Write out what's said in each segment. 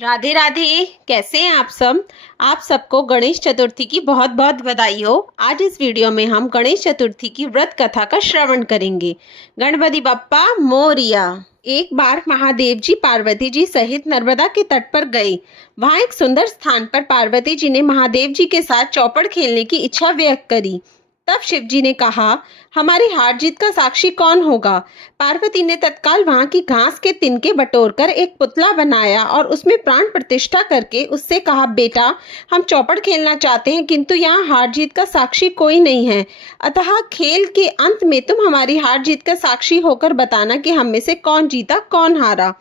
राधे राधे। कैसे हैं आप सब। आप सबको गणेश चतुर्थी की बहुत बहुत बधाई हो। आज इस वीडियो में हम गणेश चतुर्थी की व्रत कथा का श्रवण करेंगे। गणपति बप्पा मोरिया। एक बार महादेव जी पार्वती जी सहित नर्मदा के तट पर गए। वहां एक सुंदर स्थान पर पार्वती जी ने महादेव जी के साथ चौपड़ खेलने की इच्छा व्यक्त करी। तब शिव जी ने कहा, हमारी हार जीत का साक्षी कौन होगा। पार्वती ने तत्काल वहां की घास के तिनके बटोरकर एक पुतला बनाया और उसमें प्राण प्रतिष्ठा करके उससे कहा, बेटा हम चौपड़ खेलना चाहते हैं किंतु यहाँ हार जीत का साक्षी कोई नहीं है, अतः खेल के अंत में तुम हमारी हार जीत का साक्षी होकर बताना कि हम में से कौन जीता कौन हारा।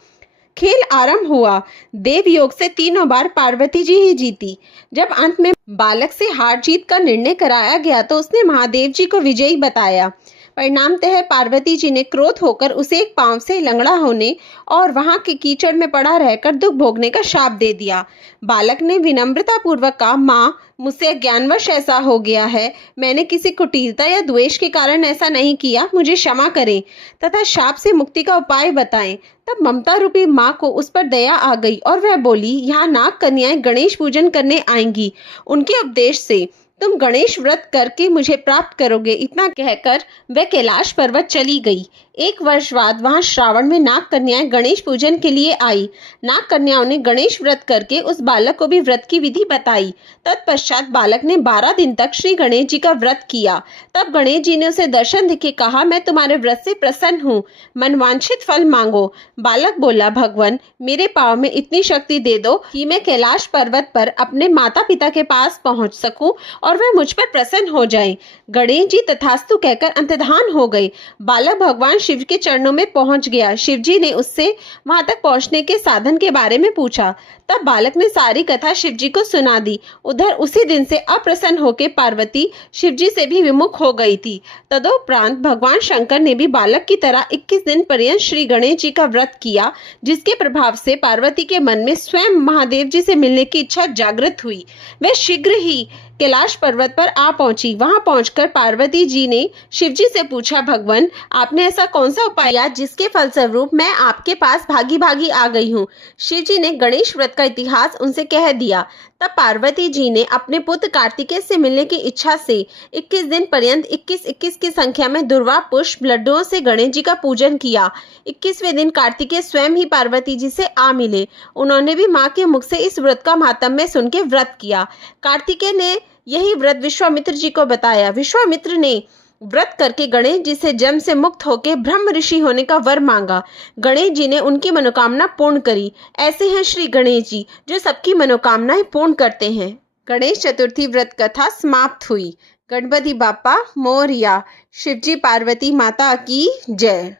खेल आरंभ हुआ। देव योग से तीनों बार पार्वती जी ही जीती। जब अंत में बालक से हार जीत का निर्णय कराया गया तो उसने महादेव जी को विजयी बताया। परिणामतः पार्वती जी ने क्रोध होकर उसे एक पांव से लंगड़ा होने और वहां के कीचड़ में पड़ा रहकर दुख भोगने का शाप दे दिया। बालक ने विनम्रता पूर्वक कहा, माँ मुझसे ज्ञानवश ऐसा हो गया है, मैंने किसी कुटिलता या द्वेष के कारण ऐसा नहीं किया, मुझे क्षमा करें तथा शाप से मुक्ति का उपाय बताएं। तब ममता रूपी माँ को उस पर दया आ गई और वह बोली, यहाँ नाग कन्याएं गणेश पूजन करने आएंगी, उनके उपदेश से तुम गणेश व्रत करके मुझे प्राप्त करोगे। इतना कहकर वह कैलाश पर्वत चली गई। एक वर्ष बाद वहां श्रावण में नाग कन्याएं गणेश पूजन के लिए आई। नाग कन्याओं ने गणेश व्रत करके उस बालक को भी व्रत की विधि बताई। तत्पश्चात बालक ने 12 दिन तक श्री गणेश जी का व्रत किया। तब गणेश जी ने उसे दर्शन देके कहा, मैं तुम्हारे व्रत से प्रसन्न हूँ, मनवांछित फल मांगो। बालक बोला, भगवान मेरे पांव में इतनी शक्ति दे दो कि मैं कैलाश पर्वत पर अपने माता पिता के पास पहुंच सकूं और वह मुझ पर प्रसन्न हो जाए। गणेश जी तथास्तु कहकर अंतर्धान हो गए। बालक भगवान शिव के चरणों में पहुंच गया। शिव जी ने उससे वहां तक पहुंचने के साधन के बारे में पूछा। तब बालक ने सारी कथा शिव जी को सुना दी। उधर उसी दिन से अप्रसन्न होकर पार्वती शिव जी से भी विमुख हो गई थी। तदोपरांत भगवान शंकर ने भी बालक की तरह 21 दिन पर्यंत श्री गणेश जी का व्रत किया, जिसके प्रभाव से पार्वती के मन में स्वयं महादेव जी से मिलने की इच्छा जागृत हुई। वह शीघ्र ही कैलाश पर्वत पर आ पहुंची। वहां पहुंचकर पार्वती जी ने शिव जी से पूछा, भगवान आपने ऐसा कौन सा उपाय किया जिसके फलस्वरूप मैं आपके पास भागी भागी आ गई हूँ। शिव जी ने गणेश व्रत का इतिहास उनसे कह दिया। तब पार्वती जी ने अपने पुत्र कार्तिकेय से मिलने की इच्छा से 21 दिन पर्यंत 21 की संख्या में दुर्वा पुष्प लड्डुओं से गणेश जी का पूजन किया। 21वें दिन कार्तिकेय स्वयं ही पार्वती जी से आ मिले। उन्होंने भी माँ के मुख से इस व्रत का महात्म्य सुन के व्रत किया। कार्तिकेय ने यही व्रत विश्वामित्र जी को बताया। विश्वामित्र ने व्रत करके गणेश जी से जन्म से मुक्त होकर ब्रह्म ऋषि होने का वर मांगा। गणेश जी ने उनकी मनोकामना पूर्ण करी। ऐसे हैं श्री गणेश जी जो सबकी मनोकामनाएं पूर्ण करते हैं। गणेश चतुर्थी व्रत कथा समाप्त हुई। गणपति बाप्पा मोरिया। शिवजी पार्वती माता की जय।